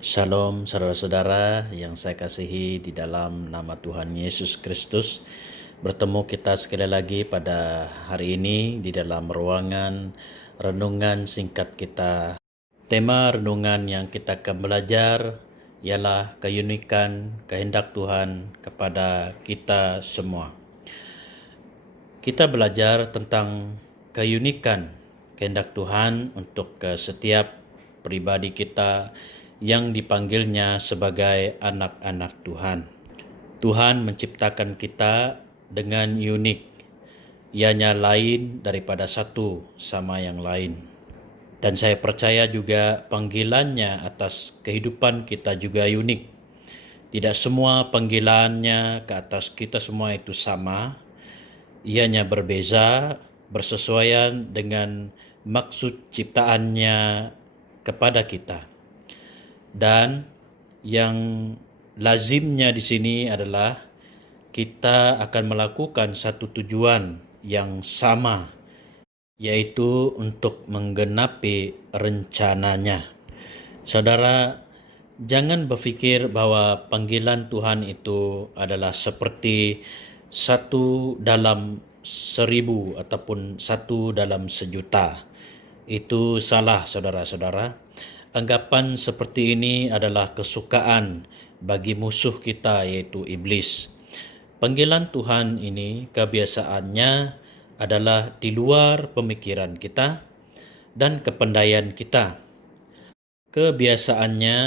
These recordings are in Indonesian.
Shalom saudara-saudara yang saya kasihi di dalam nama Tuhan Yesus Kristus. Bertemu kita sekali lagi pada hari ini di dalam ruangan renungan singkat kita. Tema renungan yang kita akan belajar ialah keunikan kehendak Tuhan kepada kita semua. Kita belajar tentang keunikan kehendak Tuhan untuk setiap pribadi kita yang dipanggilnya sebagai anak-anak Tuhan. Tuhan menciptakan kita dengan unik, ianya lain daripada satu sama yang lain. Dan saya percaya juga panggilannya atas kehidupan kita juga unik. Tidak semua panggilannya ke atas kita semua itu sama, ianya berbeza, bersesuaian dengan maksud ciptaannya kepada kita. Dan yang lazimnya di sini adalah kita akan melakukan satu tujuan yang sama, yaitu untuk menggenapi rencananya. Saudara, jangan berpikir bahwa panggilan Tuhan itu adalah seperti satu dalam 1000 ataupun satu dalam 1.000.000. Itu salah, saudara-saudara. Anggapan seperti ini adalah kesukaan bagi musuh kita, yaitu iblis. Panggilan Tuhan ini kebiasaannya adalah di luar pemikiran kita dan kepandaian kita. Kebiasaannya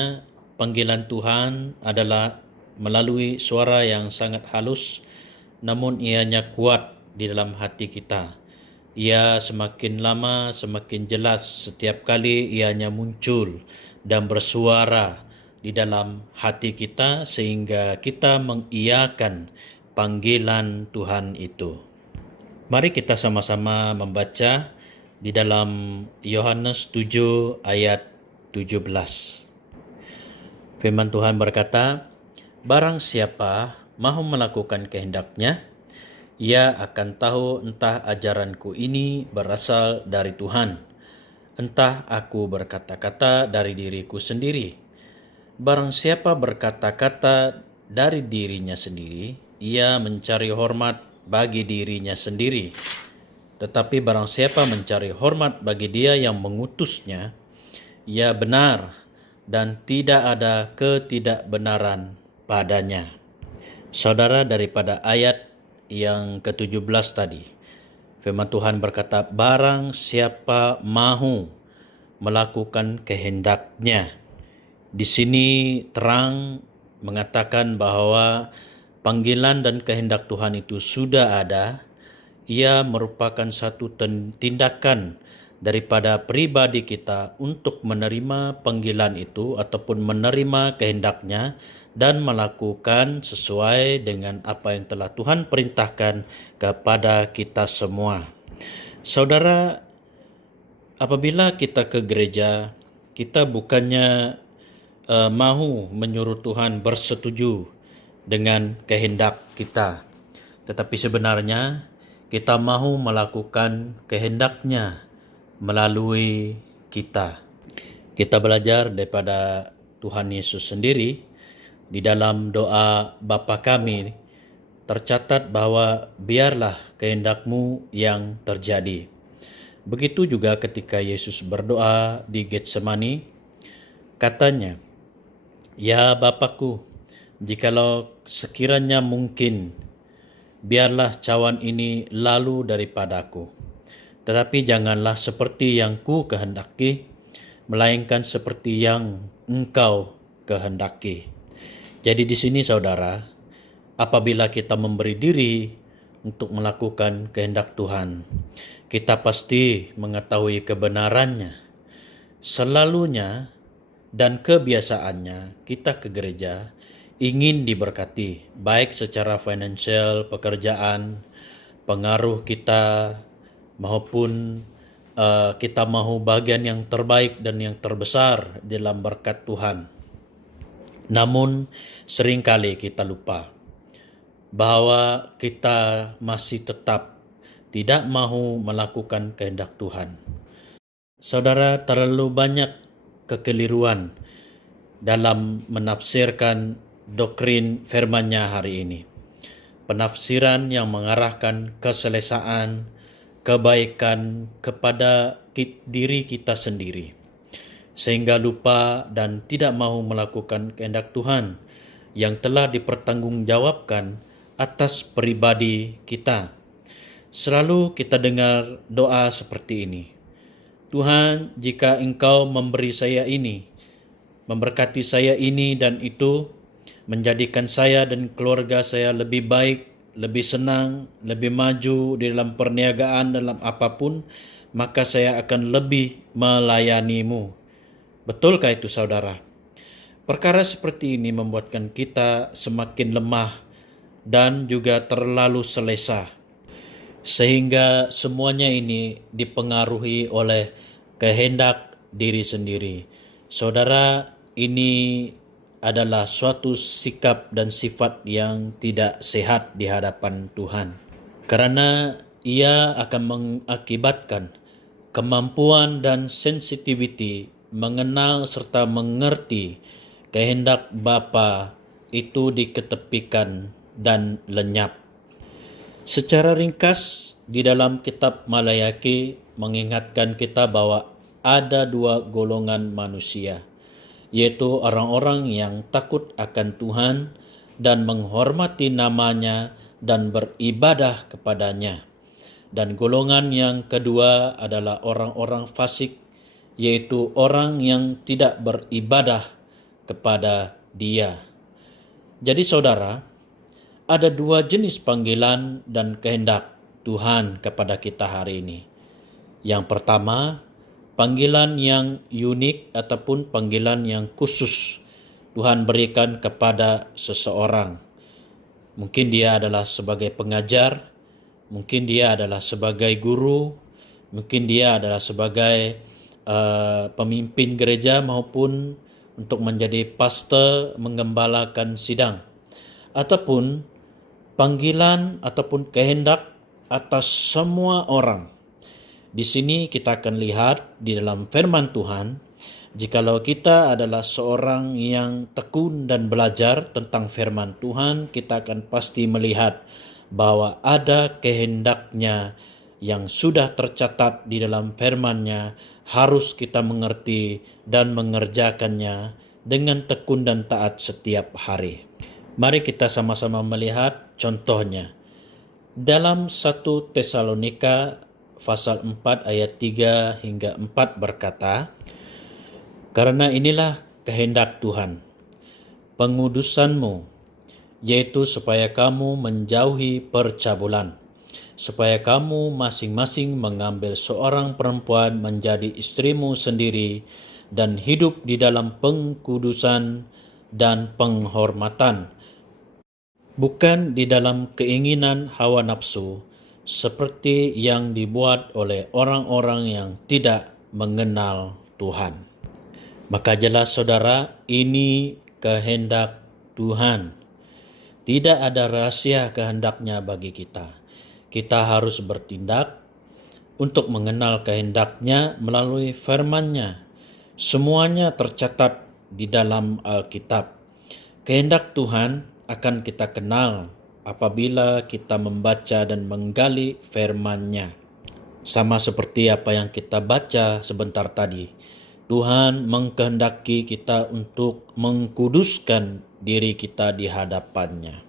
panggilan Tuhan adalah melalui suara yang sangat halus, namun ianya kuat di dalam hati kita. Ia semakin lama semakin jelas setiap kali ianya muncul dan bersuara di dalam hati kita sehingga kita mengiyakan panggilan Tuhan itu. Mari kita sama-sama membaca di dalam Yohanes 7 ayat 17. Firman Tuhan berkata, "Barang siapa mahu melakukan kehendaknya, ia akan tahu entah ajaranku ini berasal dari Tuhan, entah aku berkata-kata dari diriku sendiri. Barang siapa berkata-kata dari dirinya sendiri, ia mencari hormat bagi dirinya sendiri. Tetapi barang siapa mencari hormat bagi dia yang mengutusnya, ia benar dan tidak ada ketidakbenaran padanya." Saudara, daripada ayat yang ke-17 tadi, firman Tuhan berkata, barang siapa mahu melakukan kehendaknya. Di sini terang mengatakan bahwa panggilan dan kehendak Tuhan itu sudah ada. Ia merupakan satu tindakan daripada pribadi kita untuk menerima panggilan itu ataupun menerima kehendaknya dan melakukan sesuai dengan apa yang telah Tuhan perintahkan kepada kita semua. Saudara, apabila kita ke gereja, kita bukannya mahu menyuruh Tuhan bersetuju dengan kehendak kita, tetapi sebenarnya kita mahu melakukan kehendaknya melalui kita. Kita belajar daripada Tuhan Yesus sendiri. Di dalam doa Bapa kami tercatat bahwa biarlah kehendakmu yang terjadi. Begitu juga ketika Yesus berdoa di Getsemani, katanya, "Ya Bapakku, jikalau sekiranya mungkin, biarlah cawan ini lalu daripadaku. Tetapi janganlah seperti yang ku kehendaki, melainkan seperti yang Engkau kehendaki." Jadi di sini saudara, apabila kita memberi diri untuk melakukan kehendak Tuhan, kita pasti mengetahui kebenarannya. Selalunya dan kebiasaannya kita ke gereja ingin diberkati, baik secara finansial, pekerjaan, pengaruh kita, maupun kita mahu bagian yang terbaik dan yang terbesar dalam berkat Tuhan. Namun seringkali kita lupa bahwa kita masih tetap tidak mahu melakukan kehendak Tuhan. Saudara, terlalu banyak kekeliruan dalam menafsirkan doktrin firman-Nya hari ini. Penafsiran yang mengarahkan keselesaan, kebaikan kepada diri kita sendiri, sehingga lupa dan tidak mau melakukan kehendak Tuhan yang telah dipertanggungjawabkan atas pribadi kita. Selalu kita dengar doa seperti ini. Tuhan, jika Engkau memberi saya ini, memberkati saya ini dan itu, menjadikan saya dan keluarga saya lebih baik, lebih senang, lebih maju di dalam perniagaan, dalam apapun, maka saya akan lebih melayanimu. Betulkah itu, saudara? Perkara seperti ini membuatkan kita semakin lemah dan juga terlalu selesa, sehingga semuanya ini dipengaruhi oleh kehendak diri sendiri. Saudara, ini adalah suatu sikap dan sifat yang tidak sehat di hadapan Tuhan, karena ia akan mengakibatkan kemampuan dan sensitivity mengenal serta mengerti kehendak Bapa itu diketepikan dan lenyap. Secara ringkas, di dalam kitab Malayaki mengingatkan kita bahwa ada dua golongan manusia, yaitu orang-orang yang takut akan Tuhan dan menghormati namanya dan beribadah kepadanya. Dan golongan yang kedua adalah orang-orang fasik, yaitu orang yang tidak beribadah kepada Dia. Jadi saudara, ada dua jenis panggilan dan kehendak Tuhan kepada kita hari ini. Yang pertama, panggilan yang unik ataupun panggilan yang khusus Tuhan berikan kepada seseorang. Mungkin dia adalah sebagai pengajar, mungkin dia adalah sebagai guru, mungkin dia adalah sebagai pemimpin gereja maupun untuk menjadi pastor menggembalakan sidang, ataupun panggilan ataupun kehendak atas semua orang. Di sini kita akan lihat di dalam firman Tuhan, jikalau kita adalah seorang yang tekun dan belajar tentang firman Tuhan, kita akan pasti melihat bahwa ada kehendaknya yang sudah tercatat di dalam firman-Nya, harus kita mengerti dan mengerjakannya dengan tekun dan taat setiap hari. Mari kita sama-sama melihat contohnya. Dalam 1 Tesalonika pasal 4 ayat 3 hingga 4 berkata, "Karena inilah kehendak Tuhan, pengudusanmu, yaitu supaya kamu menjauhi percabulan, supaya kamu masing-masing mengambil seorang perempuan menjadi istrimu sendiri dan hidup di dalam pengkudusan dan penghormatan, bukan di dalam keinginan hawa nafsu, seperti yang dibuat oleh orang-orang yang tidak mengenal Tuhan." Maka jelas saudara, ini kehendak Tuhan. Tidak ada rahasia kehendaknya bagi kita. Kita harus bertindak untuk mengenal kehendaknya melalui firman-Nya. Semuanya tercatat di dalam Alkitab. Kehendak Tuhan akan kita kenal apabila kita membaca dan menggali firman-Nya. Sama seperti apa yang kita baca sebentar tadi, Tuhan mengkehendaki kita untuk mengkuduskan diri kita di hadapan-Nya.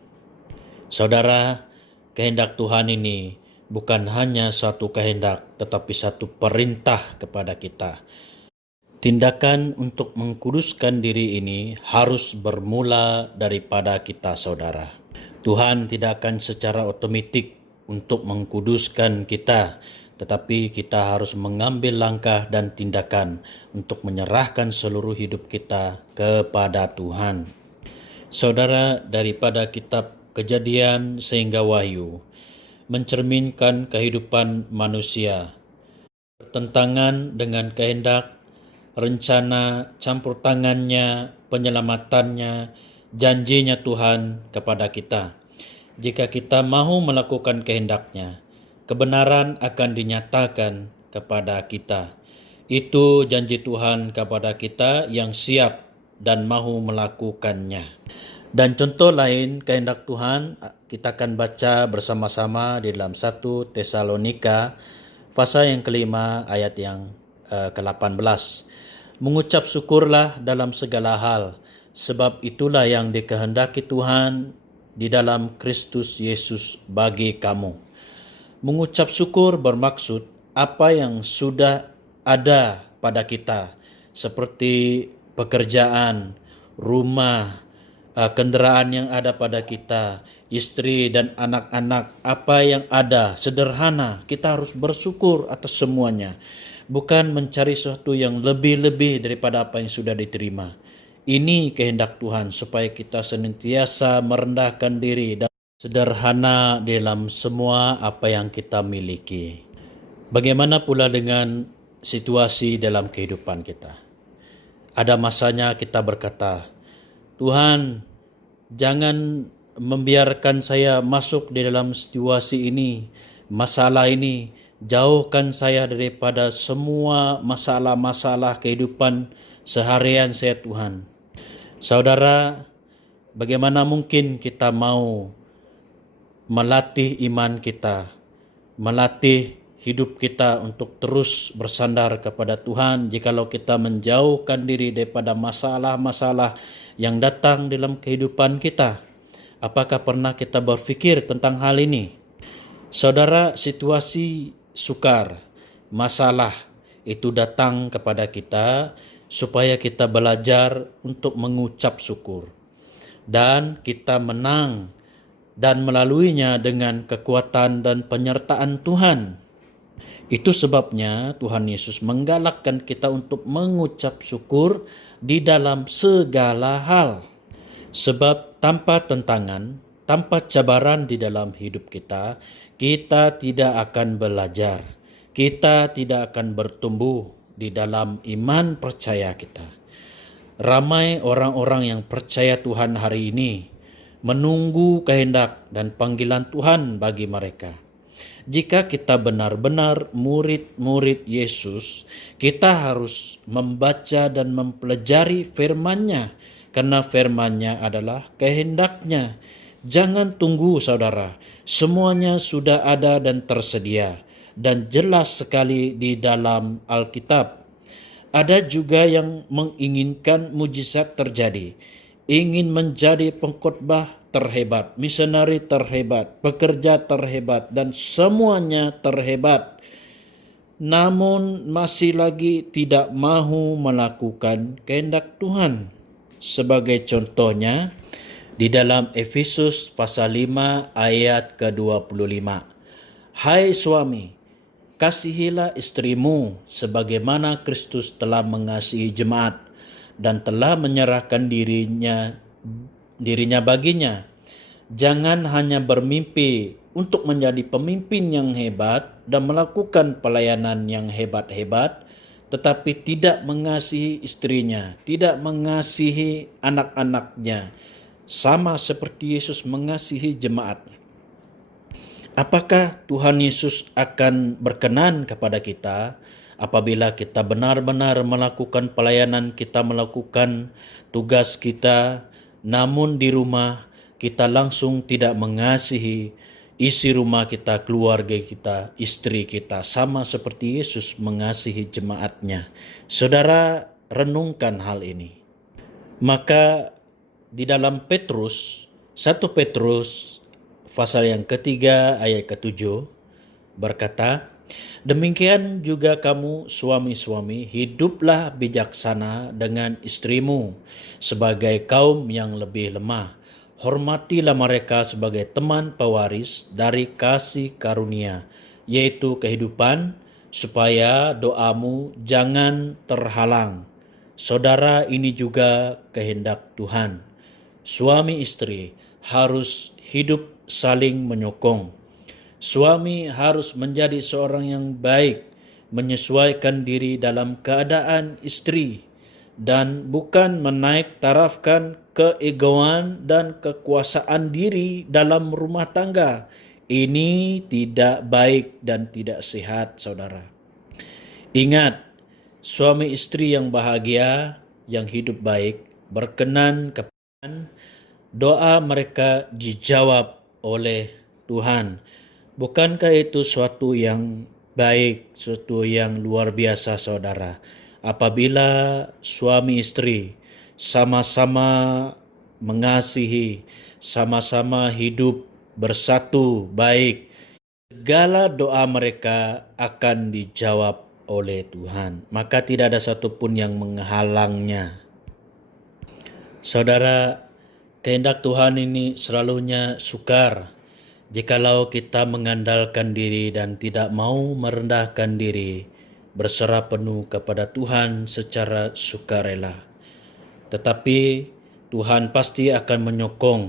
Saudara, kehendak Tuhan ini bukan hanya satu kehendak, tetapi satu perintah kepada kita. Tindakan untuk mengkuduskan diri ini harus bermula daripada kita, saudara. Tuhan tidak akan secara otomatis untuk mengkuduskan kita, tetapi kita harus mengambil langkah dan tindakan untuk menyerahkan seluruh hidup kita kepada Tuhan. Saudara, daripada kitab Kejadian sehingga Wahyu mencerminkan kehidupan manusia, bertentangan dengan kehendak, rencana, campur tangannya, penyelamatannya, janjinya Tuhan kepada kita. Jika kita mau melakukan kehendak-Nya, kebenaran akan dinyatakan kepada kita. Itu janji Tuhan kepada kita yang siap dan mahu melakukannya. Dan contoh lain kehendak Tuhan kita akan baca bersama-sama di dalam 1 Tesalonika pasal yang kelima ayat yang ke-18. Mengucap syukurlah dalam segala hal, sebab itulah yang dikehendaki Tuhan di dalam Kristus Yesus bagi kamu. Mengucap syukur bermaksud apa yang sudah ada pada kita, seperti pekerjaan, rumah, kendaraan yang ada pada kita, istri dan anak-anak, apa yang ada, sederhana. Kita harus bersyukur atas semuanya, bukan mencari sesuatu yang lebih-lebih daripada apa yang sudah diterima. Ini kehendak Tuhan, supaya kita senantiasa merendahkan diri dan sederhana dalam semua apa yang kita miliki. Bagaimana pula dengan situasi dalam kehidupan kita? Ada masanya kita berkata, Tuhan, jangan membiarkan saya masuk di dalam situasi ini, masalah ini. Jauhkan saya daripada semua masalah-masalah kehidupan seharian saya, Tuhan. Saudara, bagaimana mungkin kita mau melatih iman kita, melatih hidup kita untuk terus bersandar kepada Tuhan jikalau kita menjauhkan diri daripada masalah-masalah yang datang dalam kehidupan kita? Apakah pernah kita berfikir tentang hal ini? Saudara, situasi sukar, masalah itu datang kepada kita supaya kita belajar untuk mengucap syukur, dan kita menang dan melaluinya dengan kekuatan dan penyertaan Tuhan. Itu sebabnya Tuhan Yesus menggalakkan kita untuk mengucap syukur di dalam segala hal. Sebab tanpa tentangan, tanpa cabaran di dalam hidup kita, kita tidak akan belajar. Kita tidak akan bertumbuh di dalam iman percaya kita. Ramai orang-orang yang percaya Tuhan hari ini menunggu kehendak dan panggilan Tuhan bagi mereka. Jika kita benar-benar murid-murid Yesus, kita harus membaca dan mempelajari firman-Nya, karena firman-Nya adalah kehendak-Nya. Jangan tunggu, saudara. Semuanya sudah ada dan tersedia, dan jelas sekali di dalam Alkitab. Ada juga yang menginginkan mujizat terjadi, ingin menjadi pengkhotbah terhebat, misionari terhebat, pekerja terhebat, dan semuanya terhebat, namun masih lagi tidak mahu melakukan kehendak Tuhan. Sebagai contohnya, di dalam Efesus pasal 5 ayat ke-25. Hai suami, kasihilah istrimu sebagaimana Kristus telah mengasihi jemaat dan telah menyerahkan dirinya baginya. Jangan hanya bermimpi untuk menjadi pemimpin yang hebat dan melakukan pelayanan yang hebat-hebat, tetapi tidak mengasihi istrinya, tidak mengasihi anak-anaknya, sama seperti Yesus mengasihi jemaat. Apakah Tuhan Yesus akan berkenan kepada kita apabila kita benar-benar melakukan pelayanan kita, melakukan tugas kita, namun di rumah kita langsung tidak mengasihi isi rumah kita, keluarga kita, istri kita, sama seperti Yesus mengasihi jemaatnya? Saudara, renungkan hal ini. Maka di dalam Petrus, 1 Petrus pasal yang ketiga ayat ke-7 berkata, demikian juga kamu suami-suami, hiduplah bijaksana dengan istrimu sebagai kaum yang lebih lemah. Hormatilah mereka sebagai teman pewaris dari kasih karunia, yaitu kehidupan, supaya doamu jangan terhalang. Saudara, ini juga kehendak Tuhan. Suami istri harus hidup saling menyokong. Suami harus menjadi seorang yang baik, menyesuaikan diri dalam keadaan istri, dan bukan menaik tarafkan keegoan dan kekuasaan diri dalam rumah tangga. Ini tidak baik dan tidak sehat, saudara. Ingat, suami istri yang bahagia, yang hidup baik, berkenan kepada doa mereka dijawab oleh Tuhan. Bukankah itu suatu yang baik, suatu yang luar biasa, saudara? Apabila suami istri sama-sama mengasihi, sama-sama hidup bersatu baik, segala doa mereka akan dijawab oleh Tuhan. Maka tidak ada satupun yang menghalangnya. Saudara, kehendak Tuhan ini selalunya sukar. Jikalau kita mengandalkan diri dan tidak mau merendahkan diri, berserah penuh kepada Tuhan secara sukarela. Tetapi Tuhan pasti akan menyokong,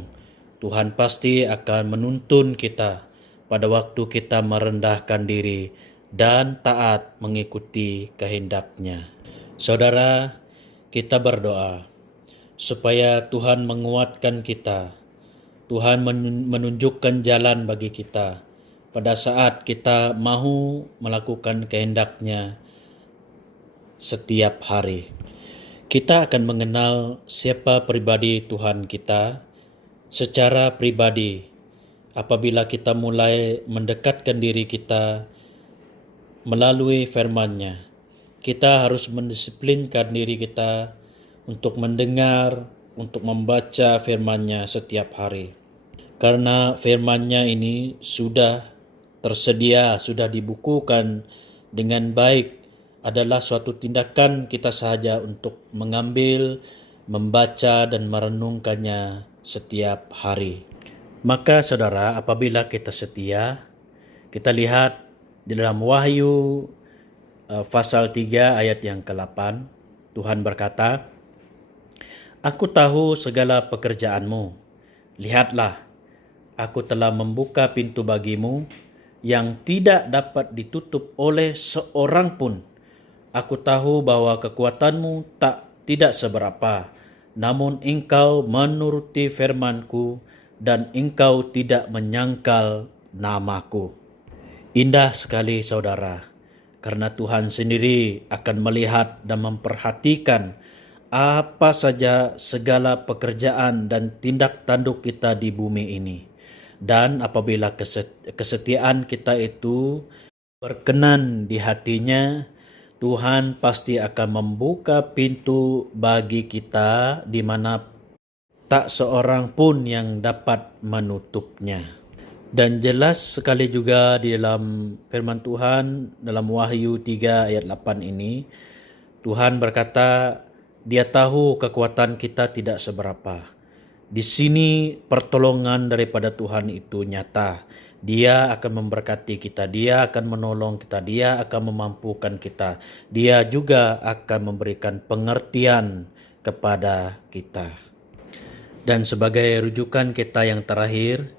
Tuhan pasti akan menuntun kita pada waktu kita merendahkan diri dan taat mengikuti kehendak-Nya. Saudara, kita berdoa supaya Tuhan menguatkan kita, Tuhan menunjukkan jalan bagi kita pada saat kita mahu melakukan kehendak-Nya setiap hari. Kita akan mengenal siapa pribadi Tuhan kita secara pribadi apabila kita mulai mendekatkan diri kita melalui firman-Nya. Kita harus mendisiplinkan diri kita untuk mendengar, untuk membaca firman-Nya setiap hari. Karena firman-Nya ini sudah tersedia, sudah dibukukan dengan baik, adalah suatu tindakan kita sahaja untuk mengambil, membaca dan merenungkannya setiap hari. Maka saudara, apabila kita setia, kita lihat di dalam Wahyu pasal 3 ayat yang ke-8, Tuhan berkata, "Aku tahu segala pekerjaanmu. Lihatlah, aku telah membuka pintu bagimu yang tidak dapat ditutup oleh seorang pun. Aku tahu bahwa kekuatanmu tidak seberapa, namun engkau menuruti firman-Ku dan engkau tidak menyangkal namaku." Indah sekali saudara, karena Tuhan sendiri akan melihat dan memperhatikan apa saja segala pekerjaan dan tindak tanduk kita di bumi ini. Dan apabila kesetiaan kita itu berkenan di hatinya, Tuhan pasti akan membuka pintu bagi kita di mana tak seorang pun yang dapat menutupnya. Dan jelas sekali juga di dalam firman Tuhan dalam Wahyu 3 ayat 8 ini, Tuhan berkata, Dia tahu kekuatan kita tidak seberapa. Di sini pertolongan daripada Tuhan itu nyata. Dia akan memberkati kita, Dia akan menolong kita, Dia akan memampukan kita. Dia juga akan memberikan pengertian kepada kita. Dan sebagai rujukan kita yang terakhir,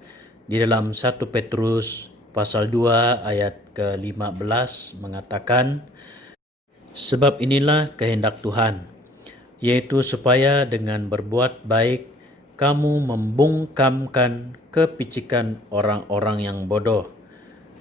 di dalam 1 Petrus pasal 2 ayat ke-15 mengatakan, "Sebab inilah kehendak Tuhan, yaitu supaya dengan berbuat baik kamu membungkamkan kepicikan orang-orang yang bodoh."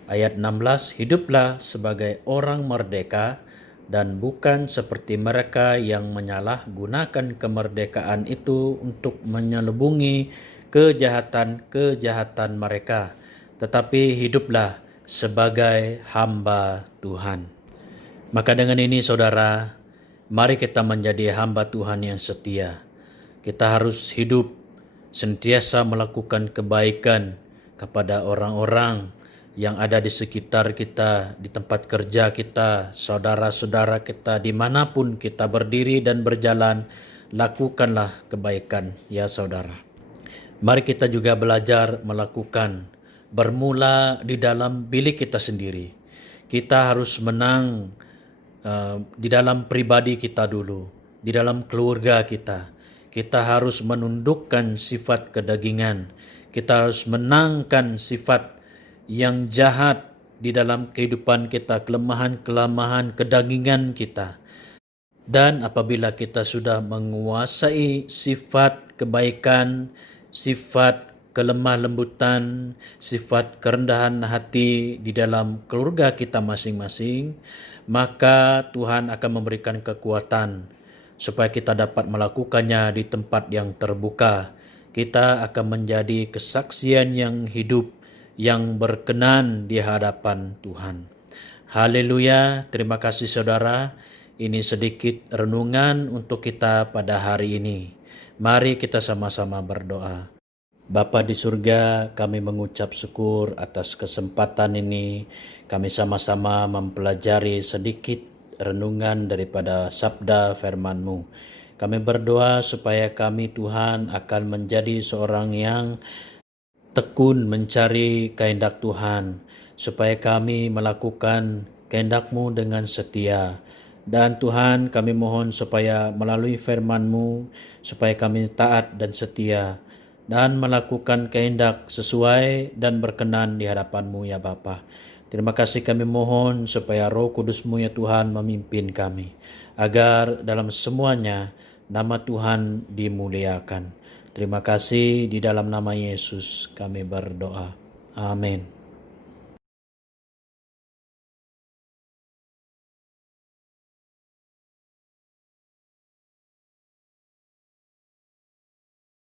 Ayat 16, "Hiduplah sebagai orang merdeka dan bukan seperti mereka yang menyalahgunakan kemerdekaan itu untuk menyelubungi kejahatan-kejahatan mereka, tetapi hiduplah sebagai hamba Tuhan." Maka dengan ini saudara, mari kita menjadi hamba Tuhan yang setia. Kita harus hidup senantiasa melakukan kebaikan kepada orang-orang yang ada di sekitar kita, di tempat kerja kita, saudara-saudara kita, dimanapun kita berdiri dan berjalan, lakukanlah kebaikan ya saudara. Mari kita juga belajar melakukan, bermula di dalam bilik kita sendiri. Kita harus menang di dalam pribadi kita dulu, di dalam keluarga kita. Kita harus menundukkan sifat kedagingan. Kita harus menangkan sifat yang jahat di dalam kehidupan kita, kelemahan-kelemahan kedagingan kita. Dan apabila kita sudah menguasai sifat kebaikan, sifat kelemah lembutan, sifat kerendahan hati di dalam keluarga kita masing-masing, maka Tuhan akan memberikan kekuatan. supaya kita dapat melakukannya di tempat yang terbuka. Kita akan menjadi kesaksian yang hidup, yang berkenan di hadapan Tuhan. Haleluya, terima kasih saudara. Ini sedikit renungan untuk kita pada hari ini. Mari kita sama-sama berdoa. Bapa di surga, kami mengucap syukur atas kesempatan ini. Kami sama-sama mempelajari sedikit renungan daripada sabda firman-Mu. Kami berdoa supaya kami Tuhan akan menjadi seorang yang tekun mencari kehendak Tuhan, supaya kami melakukan kehendak-Mu dengan setia. Dan Tuhan, kami mohon supaya melalui firman-Mu, supaya kami taat dan setia, dan melakukan kehendak sesuai dan berkenan di hadapan-Mu ya Bapa. Terima kasih kami mohon supaya Roh Kudus-Mu ya Tuhan memimpin kami, agar dalam semuanya nama Tuhan dimuliakan. Terima kasih, di dalam nama Yesus kami berdoa. Amin.